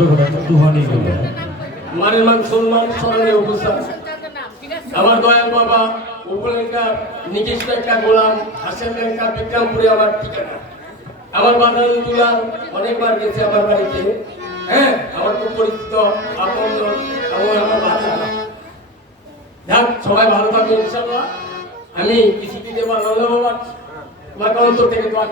একটু আমার দয়াল বাবা উপলেখা নিকিশ লেখা গোলাম হাসেন লেখা বিক্রমপুরে আমার ঠিকানা। আমার দুলাল অনেকবার গেছে আমার বাড়িতে। হ্যাঁ আমার খুব পরিচিত, আপন আমার বাধা যাক, সবাই ভালো থাকবে ইনশাল্লাহ আমি কিছু দিতে পারলাম না বাবা। তোমাকে অন্তর থেকে দোয়া